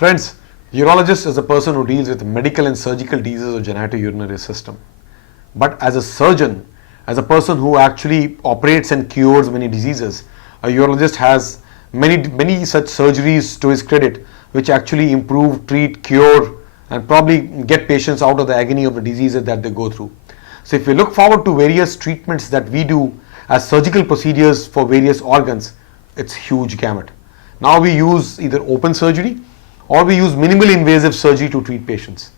Friends, urologist is a person who deals with medical and surgical diseases of genitourinary system. But as a surgeon, as a person who actually operates and cures many diseases, a urologist has many such surgeries to his credit, which actually improve, treat, cure, and probably get patients out of the agony of the diseases that they go through. So if we look forward to various treatments that we do as surgical procedures for various organs, it's huge gamut. Now we use either open surgery or we use minimally invasive surgery to treat patients.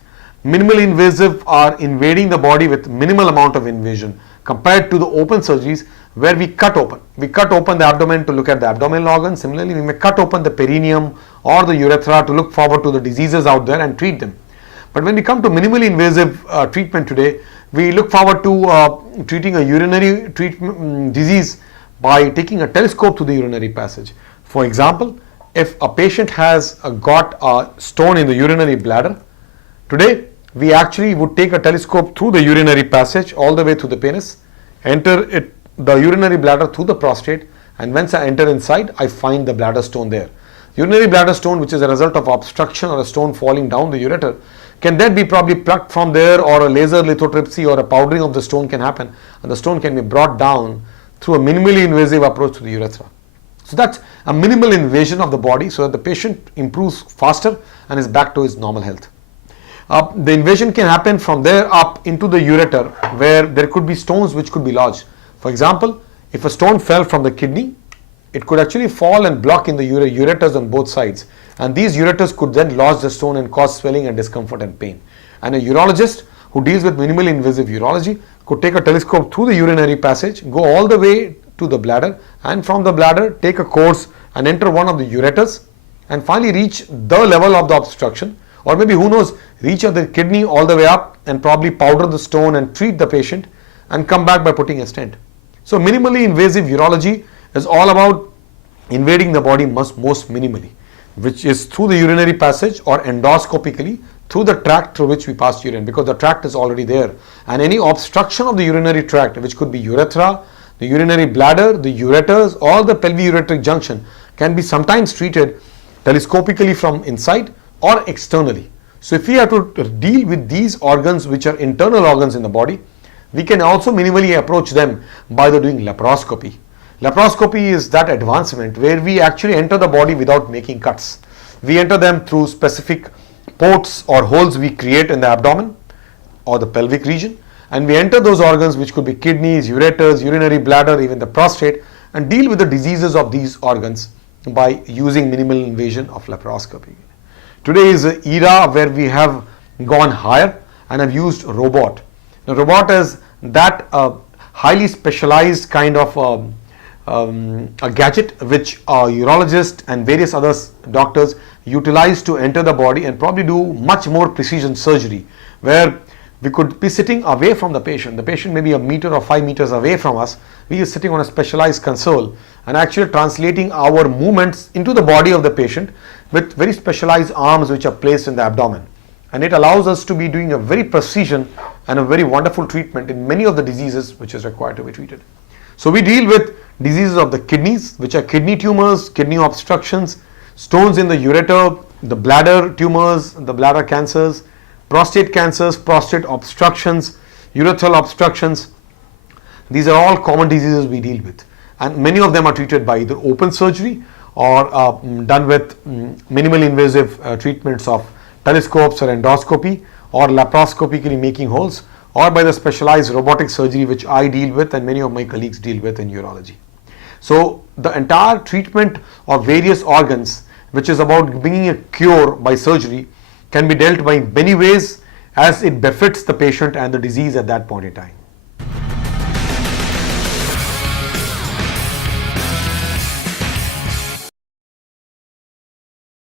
Minimally invasive are invading the body with minimal amount of invasion compared to the open surgeries where we cut open. We cut open the abdomen to look at the abdominal organs. Similarly, we may cut open the perineum or the urethra to look forward to the diseases out there and treat them. But when we come to minimally invasive treatment today, we look forward to treating a urinary disease by taking a telescope to the urinary passage. For example, if a patient has got a stone in the urinary bladder, today we actually would take a telescope through the urinary passage all the way to the penis, enter the urinary bladder through the prostate, and once I enter inside, I find the bladder stone there. Urinary bladder stone, which is a result of obstruction or a stone falling down the ureter, can then be probably plucked from there, or a laser lithotripsy or a powdering of the stone can happen, and the stone can be brought down through a minimally invasive approach to the urethra. So that's a minimal invasion of the body so that the patient improves faster and is back to his normal health. The invasion can happen from there up into the ureter, where there could be stones which could be lodged. For example, if a stone fell from the kidney, it could actually fall and block in the ureters on both sides, and these ureters could then lodge the stone and cause swelling and discomfort and pain. And a urologist who deals with minimally invasive urology could take a telescope through the urinary passage, go all the way to the bladder, and from the bladder take a course and enter one of the ureters and finally reach the level of the obstruction, or maybe, who knows, reach the kidney all the way up and probably powder the stone and treat the patient and come back by putting a stent. So minimally invasive urology is all about invading the body most minimally, which is through the urinary passage or endoscopically through the tract through which we pass urine, because the tract is already there, and any obstruction of the urinary tract, which could be urethra, the urinary bladder, the ureters, or the pelvic-ureteric junction, can be sometimes treated telescopically from inside or externally. So if we have to deal with these organs which are internal organs in the body, we can also minimally approach them by doing laparoscopy. Laparoscopy is that advancement where we actually enter the body without making cuts. We enter them through specific ports or holes we create in the abdomen or the pelvic region, and we enter those organs, which could be kidneys, ureters, urinary bladder, even the prostate, and deal with the diseases of these organs by using minimal invasion of laparoscopy. Today is an era where we have gone higher and have used robot. Now, robot is that highly specialized kind of a gadget which a urologist and various other doctors utilize to enter the body and probably do much more precision surgery, where we could be sitting away from the patient. The patient may be a meter or 5 meters away from us. We are sitting on a specialized console and actually translating our movements into the body of the patient with very specialized arms which are placed in the abdomen. And it allows us to be doing a very precision and a very wonderful treatment in many of the diseases which is required to be treated. So we deal with diseases of the kidneys, which are kidney tumors, kidney obstructions, stones in the ureter, the bladder tumors, the bladder cancers, prostate cancers, prostate obstructions, urethral obstructions. These are all common diseases we deal with, and many of them are treated by either open surgery or done with minimally invasive treatments of telescopes or endoscopy, or laparoscopically making holes, or by the specialized robotic surgery which I deal with and many of my colleagues deal with in urology. So the entire treatment of various organs, which is about bringing a cure by surgery, can be dealt by many ways as it befits the patient and the disease at that point in time.